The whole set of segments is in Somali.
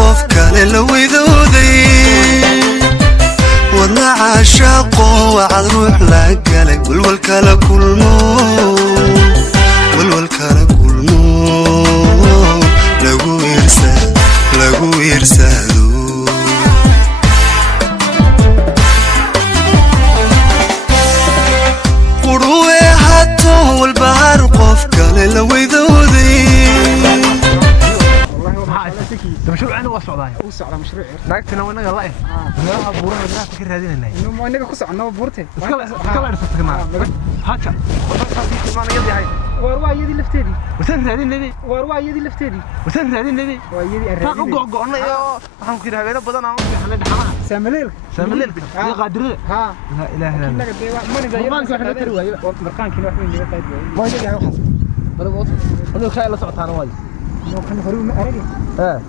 قف كان لو يذودي ودنا عاشقه وعد روح لك قالك والكلا كل مو والكلا كل مو لقو يرسالو قروي حتى والبحر قف كان لو يذودي مشروع أنا وصعداي. وصعد مشروع. ناقتنا وانا قال إيه. أنا بورنا بنا فكر هذين الناي. إنه أنا كوسع أنا بورته. كلا رصت كمان. هاتش. ما أنا يدي هاي. وروا يدي لفتدي. وسافر هذين النبي. وروا يدي لفتدي. وسافر هذين النبي. ويدي الرجال. قلنا يا هم كده هذين بدنا نحن نحنا. سامليل. يا قادر. ها. لا إله إلا الله. ما نبغى. ما نكون حنا تروي. مركان كنا واحد من اللي قايد. ما يدي يعني حصل. أنا بقول. أنا خايل صعد أنا وايد. إنه كنا خروج أرجع.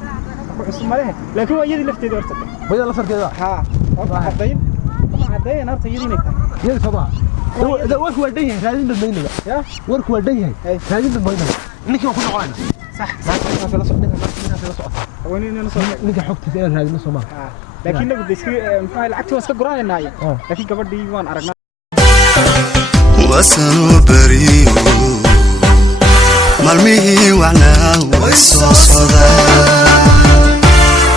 اسمه لكن هو يدي لفتي دورته ويا لفر كذا ها عدين أرت يدي نكتة يدي صباح ده ورك وديه هذين بالبينة يا ورك وديه هذين بالبينة إنك ما كنا قاعدين صح ما في لصق منها في لصق وين نصور إنك حكت ثير هذه نص ما لكن لو بدي سكري مفعل عكس واسك قران الناي لكن قبل ديوان أرجع وسنو بريو ملميه وعنا ويسوسدا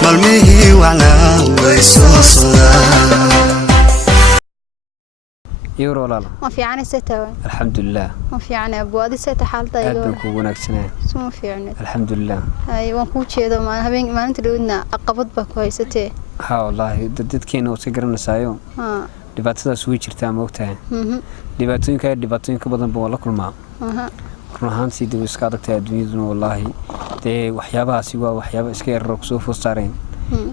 ملميه وعنا ويسوسدا يورو لالا ما في عنا ستة الحمد لله ما في عنا أبو هذه ستة حالته يقول أبوك وناكسنا ما في عنا الحمد لله أي وانكوش هذا ما هبين ما أنت لودنا أقبض بكويسته ها والله ددت كينو وسجرنا سايو دبعتها سويتش تام وقتها دبعتين كبدن بولا كل ما رهان سيد وسكادك تأدميزنا والله ده وحيابها سوا وحيابها إسكير رقصوف وصارين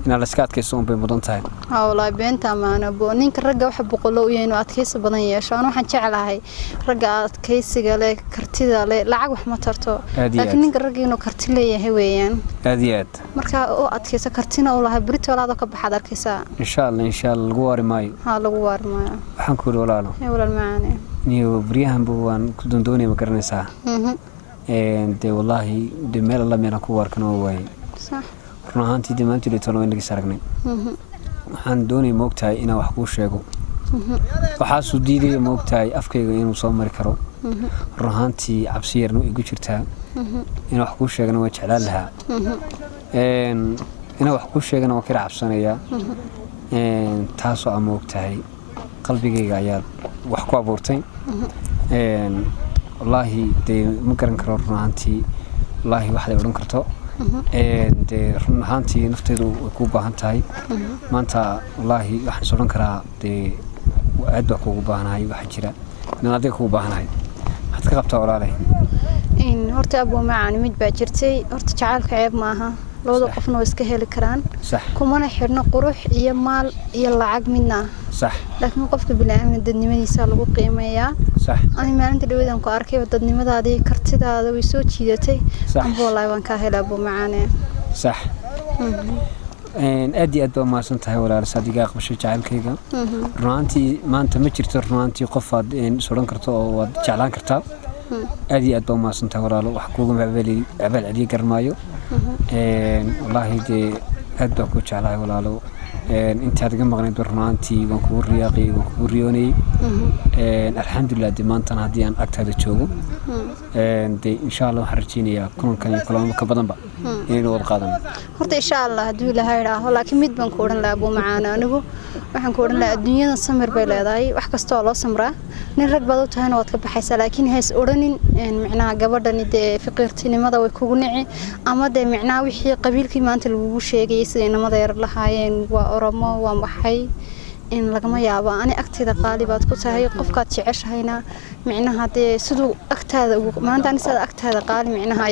إن الإسكات كيسون بمدن تاي والله بنت أمانة بونين كرجع وحب قلوا ينو أتكيس بدنيا شانو حنشعل هاي رجع أتكيس قال كرتيدا لعب وحما ترتو لكن نرجع إنه كرتيلي هويان أديات مركا أو أتكيس كرتينا والله بريت ولا ذاك بحد الكيسة إن شاء الله الجوار ماي الجوار ماي حنقول ولا لا ولا المعاني نيو بريهم بوان كدندوني مكرنسا ده والله دمير الله من أكوار كانوا واي صح رهانتي دمانتي لتنو إنك سرقني waxaan doonay moogtahay inaan wax kuu sheego waxaa soo diiday moogtahay afkayga inuu soo mari karo ruhaantii cabsi yarna igu jirtaa inaan wax kuu sheegana waan jeclaan lahaa inaan wax kuu sheegana waan kala cabsanayaa taasoo aan moogtahay qalbigayga ayaa wax ku abuurtay wallaahi dee ma garan karo ruhaantii wallaahi waxaad odhan karto de run ahaantii nafteedu way ku baahan tahay maanta wallaahi waxaan soo dhan karaa dee aad baa kuugu baahanahay waxaa jira inaan adiga kuugu baahanahay maxaad ka qabtaa walaalay horta abuu macaan mid baa jirtay horta jacaylka ceeb maaha labada qofna way iska heli karaan kumana xirno qurux iyo maal iyo lacag midna صح laakiin qofka bilaadan dadnimadiisa lagu qiimeeyaa صح ani maalinta dhawadan ku arkay dadnimadaadii kartidaada way soo jiidatay aan boolay waan ka helaa abuu macaan صح أدي أدب ما سنتها ولا صديقة قبش جعلكيجا رانتي ما أنت متجرت رانتي قفاد إن سولان كرتو وجعلان كرتاب أدي أدب ما سنتها ولا وحكوهم عبال عدي قرمايو والله دي أدب كوش على ولا لو أنت هذا جمع غني برنامتي وكور رياقي وكور ريوني الحمد لله دي ما أنت نادي أن أكتر تشوفه دي إن شاء الله حرتيني يا كان يكلام كبدن بقى إنه القادم horta insha Allah hadii la hayraho laakiin mid baan ku oran lahaa abuu macaan anigu waxaan ku oran lahaa adduunyada samir bay leedahay wax kasta oo loo samraa nin rag baad u tahayna waad ka baxaysaa laakiin hees oranin macnaha gabadhani dee fiqirtinimada way kugu nici ama dee macnaha wixii qabiilkii maanta lagu sheegay sida inamada yar lahaayeen waa oromo waa maxay in lagama yaabo ani agteeda qaali baad ku tahay qofkaad jeceshayna macnaha dee sidoo agtaada maanta ani sida agtaada qaali macnaha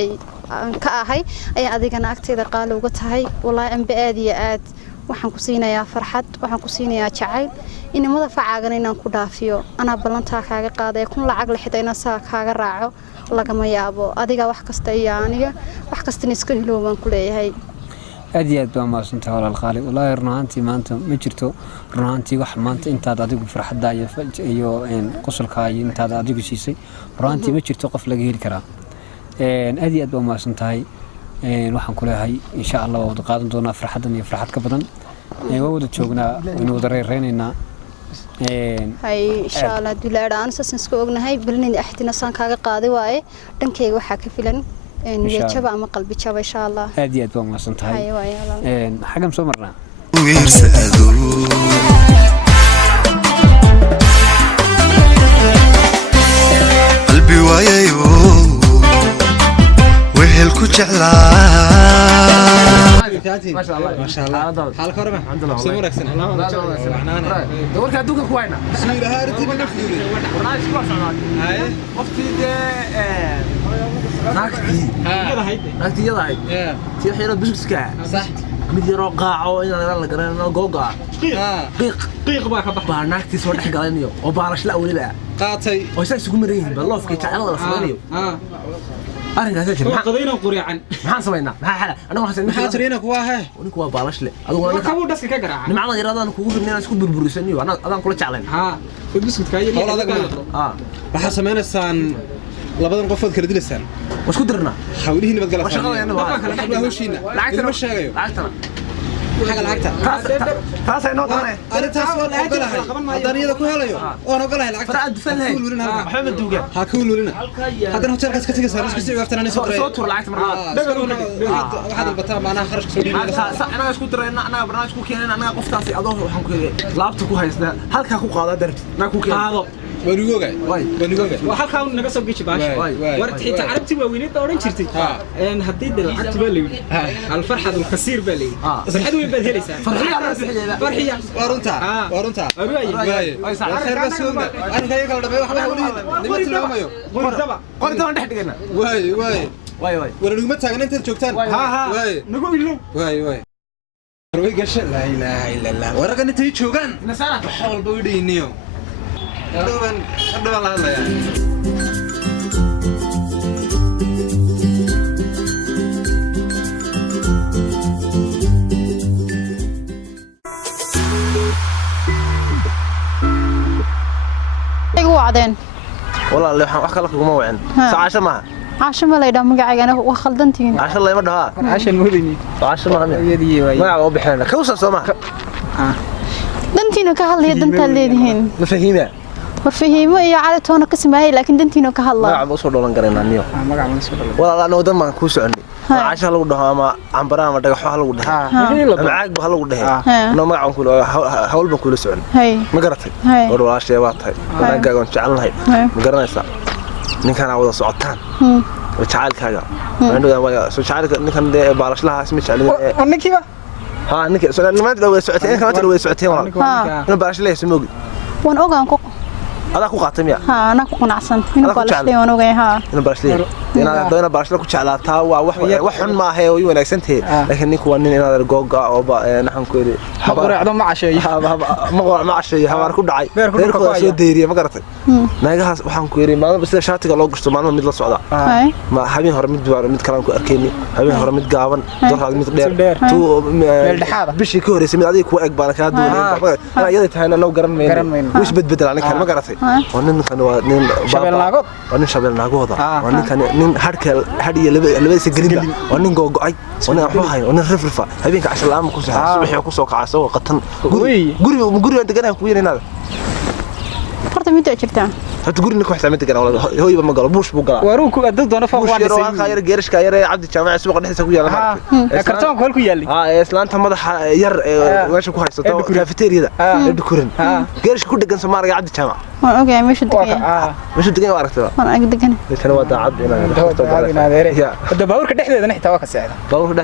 ka ahay ay adigana agteeda qaali uga tahay wallahi aan baad iyo aad waxaan ku siinayaa farxad waxaan ku siinayaa jacayl inamada facaagana inaan ku dhaafiyo ana ballantaa kaaga qaaday kun lacag la xidayna saa kaaga raaco lagama yaabo adiga wax kasta iyo aniga wax kasta iska hilooban ku leeyahay أدي أدب ما سنتها ولا الخالق والله رنانتي ما أنت مجرته رنانتي وح ما أنت أديك فرح داية يو إن قصر كاي أنت أديك شيء رنانتي مجرته قف لقيه الكرا أدي أدب ما سنتهاي waxaan ku leeyahay insha Allah wada qaadan doonaa farxadan iyo farxad ka badan waa wada joognaa inuu wada reereynaa hay insha Allah duulaada aan sasanska ognahay balnin axtina san kaaga qaaday waaye dhankayga waxa ka filan niyad jaba ama qalbi jaba insha Allah aad iyo aad baan maasan tahay xagam soo marnaa qalbi waayayo wehel ku jeclaa ما شاء الله حالك ورمه الحمد لله سمرك سنه دورك ادوك كوينا سويل هارتي من فيري برنامج كو سناد هاي وقتي ناكتي ناكتي يلا هاي تي خيره بسكسكا صح mid yaro qaaco in la garanayo googa qiiq baa ka baxay naagti soo dhex galanayo oo baarash la waliba qaatay oo isaga isugu mareeyay balofka jacayl la sameeyo arrinkaas jira ma qadayna quriican maxaan sameeynaa maxaa xala anagu waxaan tirina kuwa ha anigu waa baalash le adigu waa ka dhaska ka garaaca nimcada yaraadaan kugu ribnaa isku burburisaniyo adaan kula jaclayn ha biscuit ka yiri waxa sameeynaysan labadan qofood kala dilaysan wasku dirna xawlihi nabad galay shaqada hawshiina lacagta ma sheegayo lacagta taas ay noo tahay arintaas waa ogolahay hadaniyada ku helayo oo ogolahay lacagta farad falhay maxamed duuga ha ku lulina hadan hotelkaas ka tagaysan isku sii waftanani soo tur lacagta markaa waxa dalbataa maana kharashka soo dhiibay anaga isku dirayna anaga barnaamij ku keenayna anaga qoftaasi adoo waxaan ku laabta ku haysna halka ku qaada darti na ku keenado ونيجوجا ونيجوجا وحالك نجا سوق جيش باش ورتحي تعرفتي وينيت أورين شرتي إن هديد العقد بالي الفرحة الكثير بالي فرحة وين بدهلي سان فرحية ورنتا خير بس أنا جاي كلا دبي واحد حولين نمت اليوم يو قرطة ما نحكي لنا واي ورنيجو متى أنت تشوفتان نقول له واي روي قش لا إله إلا الله ورقة نتيجة شوغان نسألك حول بودي نيو أدوان لا لا يعني ايغو وعدين والله اللي وحنا لك ما وعن عاشا ما عاشا ما ليدا مغعيغا انا وخلدنتين عاشا الله ما دها عاشا المودني عاشا ما يدي ما هو بخير كوسه سما دنتينا كهلي دنتا ليدهين مفهيمه warfahimo iyo caadatoona ka sameeyay laakiin dantiino ka hadlaa magaca soo dholan gareena niyo magaca ma soo dholan walaal aan wadan ma ku soconay caasha lagu dhaho ama cambaraan ama dhagaxo lagu dhaho macaag ba lagu dhahay no magaca ku hawl ba ku la socon ma garatay war walaashay waa tahay wanaaga aan jecelnahay ma garanaysa ninkan wada socotaan jacaylkaaga soo jacaylka ninkan baalashlaha isma jecelin ninkiiba ha ninka soo nimaad way socoteen kan way socoteen walaal baalashlaha ismoogi wan ogaan ku هذا كو قاتم يا ها انا كو قنعسن انو بالشلي وانا وغاي ها انو بالشلي انا دوينا بالشلي كو جعلاتا وا waxun ma ahay way wanaagsantahay laakiin ninku waa nin inaad googa oo naxan ku yiri habaracdo ma casheeyo ma casheeyo habar ku dhacay reerku soo deeriye ma garatay naagahaas waxaan ku yiri maalmo sida shaatiga loo gashto maalmo mid la socda ma habeen hore mid kale ku arkeenay habeen hore mid gaaban doorad mid dheer meel dhaxada bishii ka horeysay mid adiga ku eg baan ka duulay ana iyada tahayna loo garanmayno wish bedbedel aniga ma garatay ونن كان ونن شبل ناقود ونن شبل ناقود ونن كان نن هدي لبس جريمة ونن جوجاي ونن أحوهاي ونن رفرفة هبينك عشان العام كوسه صبح يكوسه كعسوا قطن قري أنت جانا كويرين هذا فرت ميت أجرتها هتقول إنك واحد عملت جانا ولا هو يبقى مقال بوش بقال وروك أدد أنا فوق واحد سير خير جيرش كاير عبد الجامع سوق نحس كويا لها كرتون كل كويالي إسلام تمضح ير وش كويس تو كافيتيريا ده الدكورين جيرش كل دقن سمار عبد الجامع اوكي مش دقيقة مش دقيقة وعرفتها انا دقيقة كان ودا عبد انا يا هذا باورك دحديده نحتا waa ka saacada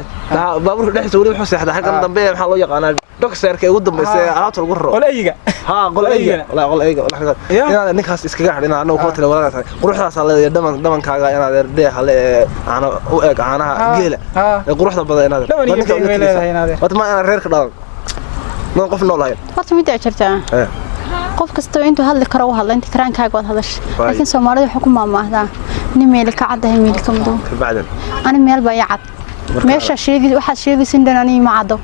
باورك دحdiisa wali wuxuu saxda xaqan dambe waxa loo yaqaanaa dokseerka ugu dambeysay alaabta lagu raro qolayga ha qolayga la qolayga inaad ninkaas iskaga xidhina anoo ku tala walaalaha quruxdaas leeyahay dhamankaaga inaad dheeha le ana u eeg caanaha geela quruxda badan inaad wad ma ana reerka dhalan ma qof noolahay horta mid jirtaa qof kasto intuu hadli karo hadla inta karaankaaga wad hadash laakiin Soomaalidu waxa ku maamaahdaa nin meel ka cadahay meel ka mudo bacdan ana meel baa yacad meesha sheegay waxa sheegaysan dhanani ma cado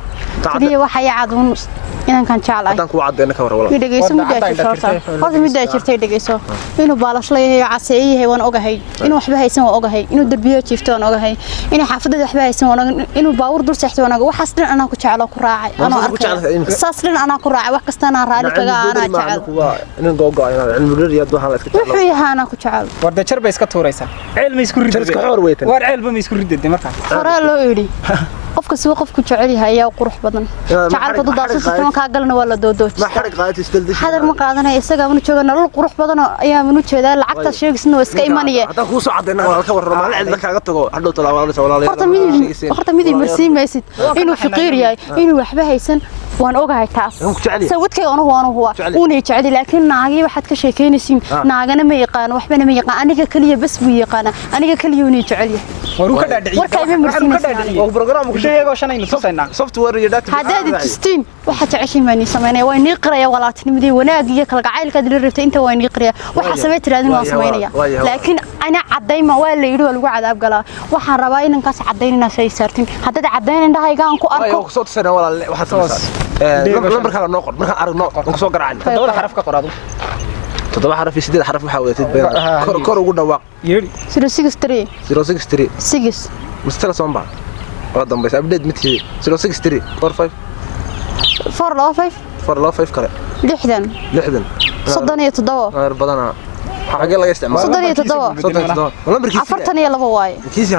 taliye waxa yacad inankan jeclahay haddaan ku cadeeyna ka war walaal dhageyso midda jirtay dhageyso inuu baalash leeyahay caseeyahay waan ogahay inuu waxba haysan waan ogahay inuu darbiyo jiifto waan ogahay inuu xaafadada waxba haysan waan ogahay inuu baawur dul seexto waan ogahay waxaas dhan anaa ku jeclo ku raacay anaa arkay saas dhan anaa ku raacay wax kasta anaa raali kaga anaa jecel inaan googo inaan cilmi riyad waxaan iska jecel wuxuu yahay anaa ku jecel warda jar bay iska tuuraysaa ceel ma isku ridday iska xoor weytan war ceel ba ma isku ridday markaa hore loo yiri qofka soo qofku jecel yahay ayaa qurux badan jacaylka dad daasada ka galna waa la doodooji ma xarig qaadis daldish hadal ma qaadanay isaga uu jooga nolol qurux badan ayaa manu jeedaa lacagta sheegisna waa iska imanaya haddaan ku soo cadeeyna walaal ka warrama la cid kaaga tago hadhow talaabo horta mid marsiimaysid inuu faqiir yahay inuu waxba haysan waan ogahay taas sawadkay anu huwa una jecel laakiin naagi waxaad ka sheekeynaysiin naagana ma yaqaan waxbana ma yaqaan aniga kaliya bas buu yaqaan aniga kaliya uu jecel yahay waru ka dhaadhiciyay warkay ma marsiinaysid oo program ku sheego shanayna tusaynaa software iyo data haddaad tustiin waxa jeceshay ma ni sameynay way nii qiraya walaaltinimadii wanaag iyo kala gacaylka dil rabtay inta way nii qiraya waxa sabay tiraadin waan sameynaya laakiin ana cadayma waa la yiri waa lagu cadaab galaa waxaan rabaa inaan kaas cadaynina say saartin haddaad cadayn indhahayga aan ku arko soo tusayna walaal waxa lambarka noo qor marka aragno aan soo garaacay dawlad xaraf ka qorado 7 xaraf iyo 8 xaraf waxa wadatid been kor ugu dhawaaq yeeri 063 063 6 mustala somba oo dambaysa update midkii 063 45 425 kale 60 67 badana xagee laga isticmaalo 37 lambarkiisa 42 waaye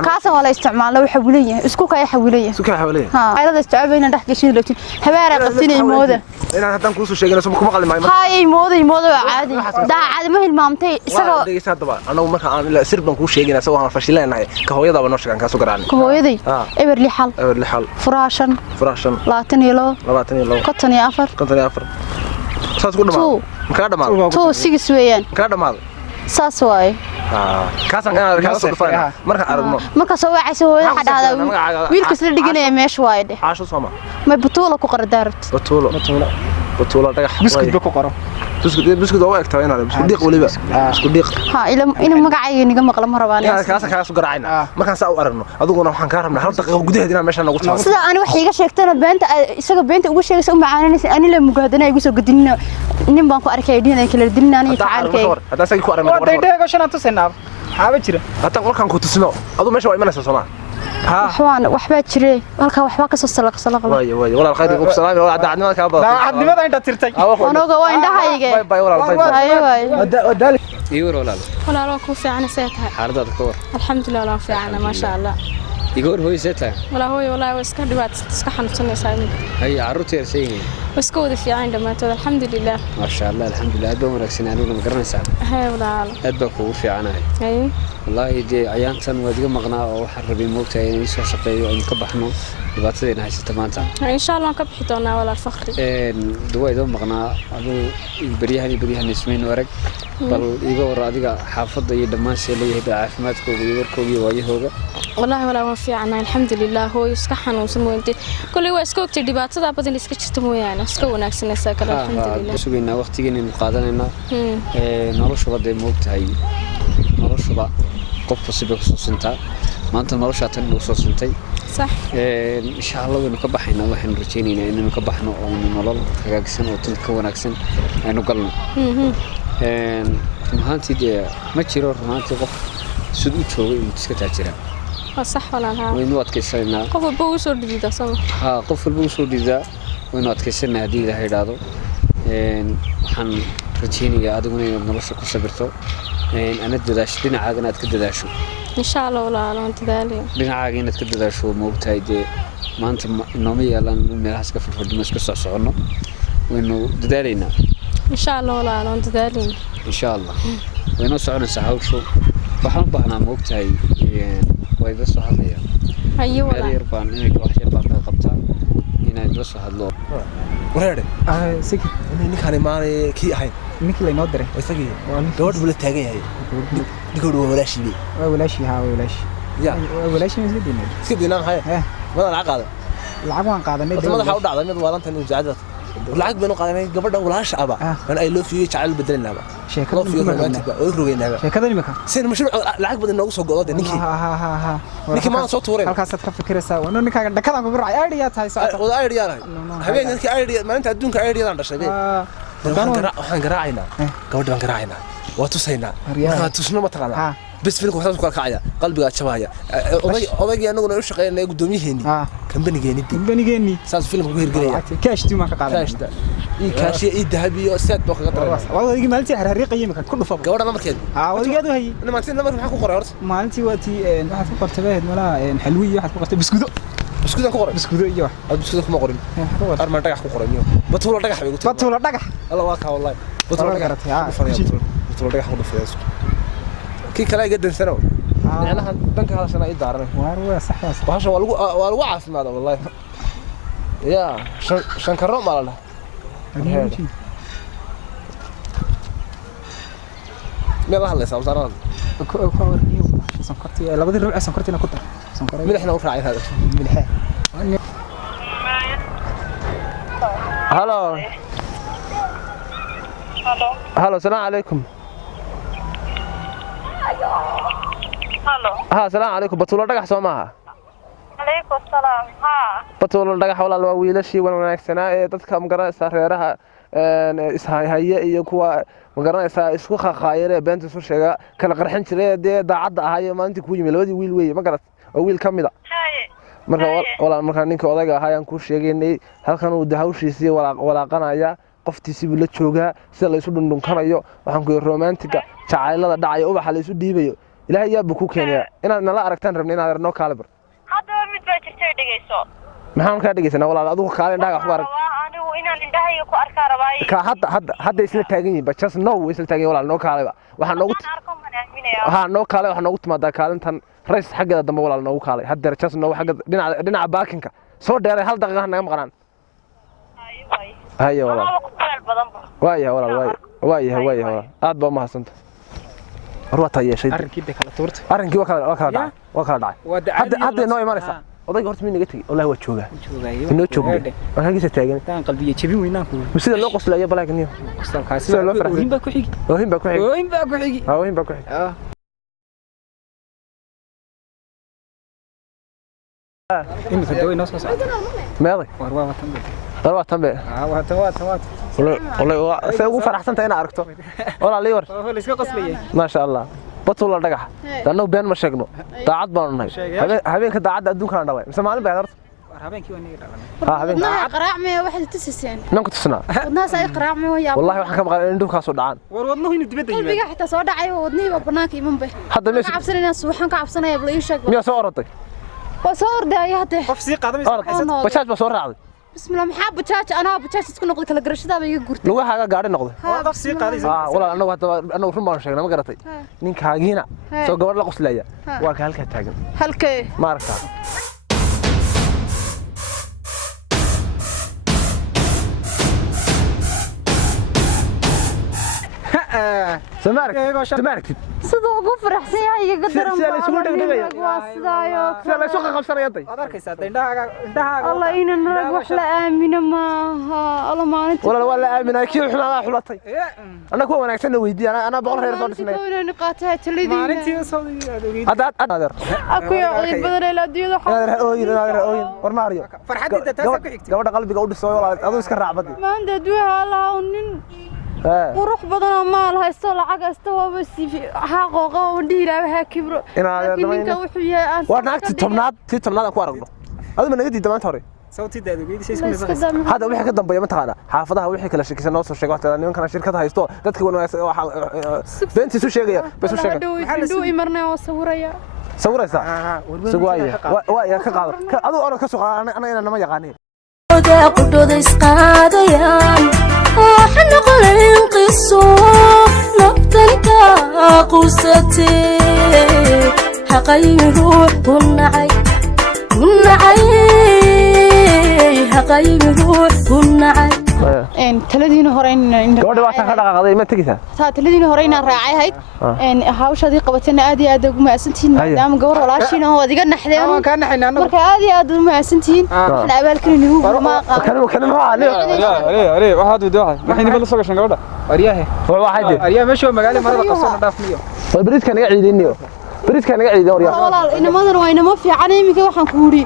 kaas waa la isticmaalaa waxa uu leeyahay isku ka xawleeyahay ha ayada isticmaalna dhax gashin laakiin habaara qabtinay mooda inaan hadan ku soo sheegayna kuma qalmay hay mooda caadi daacad ma hilmaamtay isaga dhageysa daba anagu marka aan ila sir ban ku sheegayna saw aan fashileenahay ka hooyada noo sheegan ka soo garaacnay ka hooyaday eber li xal furaashan 22 54 saas ku dhamaad ka dhamaad 6 weeyaan ka dhamaad saas waay kaasan ka soo dhufay marka aragno marka soo wacayso hooyada waxa dhahdaa wiilka isla dhiganaya meesha waay dheh caasho Soomaa ma batuula ku qardaarto batuula dhagax biskud ku qoro biskud oo eegtaa inaan biskud diiq waliba biskud diiq ha ila magacayga niga maqla ma rabaan kaasan ka soo garaacayna markaan saa u aragno adiguna waxaan ka rabnaa hal daqiiqo gudaheed inaan meesha nagu tago sida aan wax iga sheegtana beenta isaga beenta ugu sheegaysa u macaanaysa ani la mugaadana igu soo gadinina nin baan ku arkay dhinaca kala dilina ani tacaalkay hadaa say ku aragno waday dheego shan tusaynaa xaaba jira hadan markaan ku tusino adu meesha waa imanaysaa Soomaa waxba jiray halka waxba ka soo salaq waayo walaal khayr ugu salaam walaal daacadnimada ka badan daacadnimada inta tirtay anaga waa indhahayga bay walaal wadaal iyo walaal ku fiican seetahay xaaladda ka war alxamdulillah walaal fiican ma sha Allah igor hooy seetahay walaal iska dhibaat iska xanuunsanaysaa hay caruurta yarsiin iska wada fiican dhamaatood alxamdulillah ma sha Allah alxamdulillah aad baan wanaagsan anigu ma garanaysaa hay walaal aad baan kugu fiicanahay hay wallahi dee ayaantan waad iga maqnaa oo waxaan rabay moogtahay inaan soo shaqeeyo aan ka baxno dhibaatadayna haysata maanta insha Allah ka bixi doonaa walaal fakhri duwaydo maqnaa aduu bariyahan ismeen warag bal iga war adiga xaafadda iyo dhammaan sheelay caafimaadkooda iyo warkooda iyo waayahooda wallahi waa fiican alxamdulillah hooy iska xanuunsan mooyintay kulli waa iska ogtay dhibaatada badan iska jirta mooyaan iska wanaagsanaysaa kala alxamdulillah sugeynaa waqtigeena inuu qaadanayna nolosha wada moogtahay nolosha qof kasta ku soo sintaa maanta nolosha tan ugu soo sintay صح insha Allah waynu ka baxaynaa waxaan rajaynaynaa inaynu ka baxno oo nolol hagaagsan oo tan ka wanaagsan aynu galno rumaantii ma jiro rumaantii qof sud u jooga inuu iska taajira صح ولا ها waynu adkaysanaa qof walba uu soo dhigida sama ha qof walba uu soo dhigida waynu adkaysanaa hadii Ilaahay yiraahdo waxaan rajaynayaa adiguna inaad nolosha ku sabirto ana dadaasho dhinacaaga inaad ka dadaasho insha Allah wala aan tadaaliyo dhinacaaga inaad ka dadaasho moogtahay maanta nooma yeelan meelahaas ka furfurno iska socono waynu dadaalaynaa insha Allah wala aan tadaaliyo insha Allah waynu soconaysaa hawshu waxaan u baahnaa moogtahay way la soo hadlaya ayo wala yarbaan inay wax yar baa qabtaan inay la soo hadlo wareere siki ninkan maanay ki ahayn ninkii la noo diray isagii gabadh buu la taagan yahay digood waa walaashii ya walaashii iska dinaa maxay madax la qaado lacag waan qaadanay madaxa u dhacday mid waalantan uu jaacada lacag baan qaadanay gabadha walaasha aba aan ay loo fiyo jacayl bedelinaba sheekada romantic oo rogeynaba sheekada imika seen mashruuc lacag badan noogu soo go'do ninkii ninkii ma soo tuureen halkaas aad ka fikiraysaa waa ninkaaga dhakada ku raacay idea tahay saacada oo idea lahay habeenkii idea maalinta adduunka idea aan dhashay waxaan garaacaynaa gabadha baan garaacaynaa waa tusaynaa waxaan tusno ma taqaanaa بس فيلم وحده كل كعيا قلبي شبايا أودي أنا قلنا إيش قايل نيجو دوميهني كمبني جيني ساس فيلم كبير قليل كاش تيما كقارن كاش ده كاش ذهبي وسات بق قطر والله يجي مالتي حراري قيمك كله فوق جوار أنا مركز ودي قادو هي أنا مالتي نمر محكو قرارت مالتي واتي واحد فوق تباهد ولا حلوية واحد فوق بسكوتو كقرن بسكوتو إيوه بسكوتو ما قرن أرمى دقح قرن يوم بطول دقح حبيبي بطول دقح الله واقع والله بطول دقح بطول دقح قرن فياس كي كلا يقدر سنة يعني أنا بنك هذا سنة يدارني واروا صح وهذا والو عارف ماذا والله يا شنكرهم على الله ما الله الله يسامح ترى سنكرتي لا بدي الربع سنكرتي أنا كتر سنكرتي من إحنا وفراعي هذا من الحين هلا السلام عليكم ها السلام عليكم بطولة دقح سوماها عليكم السلام ها بطولة دقح ولا الويلشي ولا نكسنا dadka magaranaysa reeraha ishayhaya iyo kuwa magaranaysa isku khaqaayare beenta soo sheega kala qarxin jiray daacadda ahaay maalintii ku yimid labadii wiil weey magarat oo wiil kamida marka ninka odayga ahaayaan ku sheegaynay halkan uu dahawshiisii walaaqanaya qoftiisii buu la joogaa sida la isu dhundhunkanayo waxaan ku romantiga jacaylada dhacay ubaxa la isu dhiibayo ilaahay yaa ku keenaya inaad nala aragtaan rabnay inaad arno kaliber hadda mid baa jirtay dhigeyso maxaan ka dhigeysanaa walaal adigu kaale indhaha wax ku arag anigu inaan indhaha ku arkaa rabay ka hadda isla taagan yihiin just no isla taagan walaal noo kaaleba waxaan noo kaalay waxaan noogu timaadaa kaalintan rays xaggeeda dambe walaal noogu kaalay hadda just no xagga dhinaca baakinka soo dheeray hal daqiiqo naga maqnaan hayo walaal waayahay walaal waayahay aad baa mahadsantahay روح يا أرنكي ده كلا تورت أرنكي وكلا داعي هذا نوع ما نسا وضيق هرت مني قلت والله هو تشوجا إنه تشوجا أنا هجيت تاجن تان قلبي يشبي وينام بس إذا لو قصلا يا بلاك نيو قصلا كاسي وين باكو حقي وين باكو حقي إني كدوي نص ساعة ماضي وروا تنبه وات والله سأقول فرحت أنا أركته والله ليور ما شاء الله بطولة دقح لأنه بين مشاكله تعاد بانه هبين كتعاد أدون كان دواء مسمعني بهذا هبين كيو نيجي هبين قراع ما واحد تسسين نم كنت سنة الناس أي قراع ما ويا والله واحد كم قال عندهم كاسو دعان ورودنا هنا دبده يبي حتى صار دعي ودني وبناك يمن به حتى مش عبسنا الناس وحن كعبسنا يبلي يشق مية صورتي وصور ده يهته قفصي قادم بشاش بصور عادي بسم الله محب بتشاش أنا بتشاش تكون نقطة كلا قرش ده بيجي قرط لو حاجة قاعد نقطة قفصي قادم والله أنا وفرم بان شيء أنا ما قرأتي نينك هاجينا سو قبل لا قصلية وكهلك تاجن هلك ما ركع سمعك صدق فرح سيا يقدر سلا سوق خمسة رياضي الله إن نروح لآمنة ما الله ما أنت ولا آمنة كيف إحنا حلطي أنا كون أنا أحسن ويدي أنا بقول هير صوت سنة كون نقاطها تلذي ما أنت صوتي هذا أكو يا بدر لا ديو هذا أوين ورماريو فرحتي تتسكك قبل قلبي قود السوي ولا أدوس كرع بدي ما عنده دوها الله ونن وروح بدنا مال هايستو لعق استوى بس في حقوقه وديره وها كبر لكن منك وحياه وانا اكتب تمناد ku aragno adu ma naga diiday maanta hore صوتي دادوغيدي شيء اسمه هذا wixii ka dambeeya ma taqaana xaafadaha wixii kala shirkisan noo soo sheegay waxta nimankan shirkad haysto dadka beenti soo sheegaya bas soo sheegay duu imarna oo sawiraysa waa ka qaado adu oran ka soo qaado ana nama yaqaanay qudooda isqaadayaan waxaan noqonayn qiso naftanka qusatee xaqaymi ruux kunacay xaqaymi ruux kunacay taladiina hore in gabadha waa ka dhaqaaqday ma tagisa taladiina hore in raacay hayd hawshadii qabatana aad iyo aad ugu maasantiin maadaama gabar walaashiina oo adiga naxdeen marka aad iyo aad ugu maasantiin waxna abaalkeen ugu ma kan ma ali waxaad wadaahay waxay nibada soo gashan gabadha ariyaha waxay ariyaha meesha magaalada marada qabsan dhaafniyo way bariidka naga ciidiniyo bariidka naga ciidin oriya walaal inamadana waa inama fiican imiga waxaan ku wuri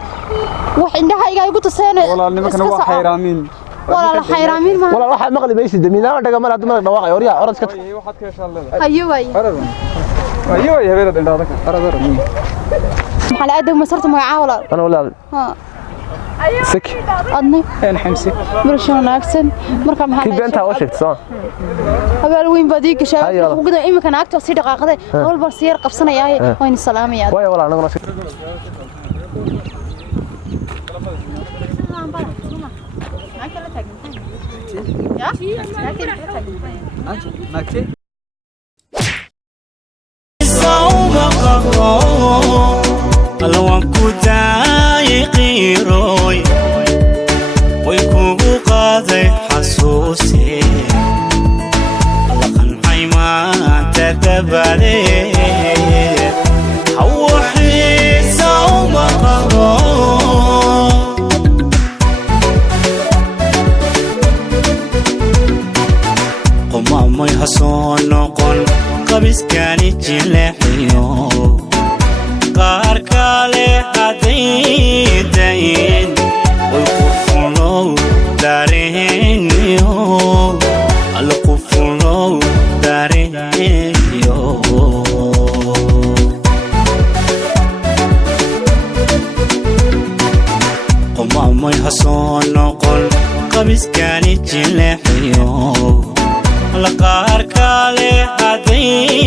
wax indhahayga igu taseen walaal nimankan waa xayraamin walaal xayraamin ma walaal waxa maqli maysid damiinaa dhaga mar hadda mar dhawaaqay oriya orad ka waxaad ka heshaa ayo habeelad indhaada arad maxaa la aad masarta magaca walaal ana walaal سك أدنى أنا حمسي برشلونة ناكسن مركب محل كيف أنت وشفت صح هبل وين بديك شايف وقدر إيه مكان أكتر سير دقيقة أول برسير قفصنا ياهي وين السلام يا ويا والله أنا ناسي الله قيروي ويكون قاضي حسوسي الله قنعي ما تدبري حوحي سوم قرو قمامي حسون نقل قبس كاني جلحيو قار كالي عديدين ويقفلو دارينيو القفلو دارينيو قمامي حسون نقل قبس كاني جلحيو القار كالي عديدين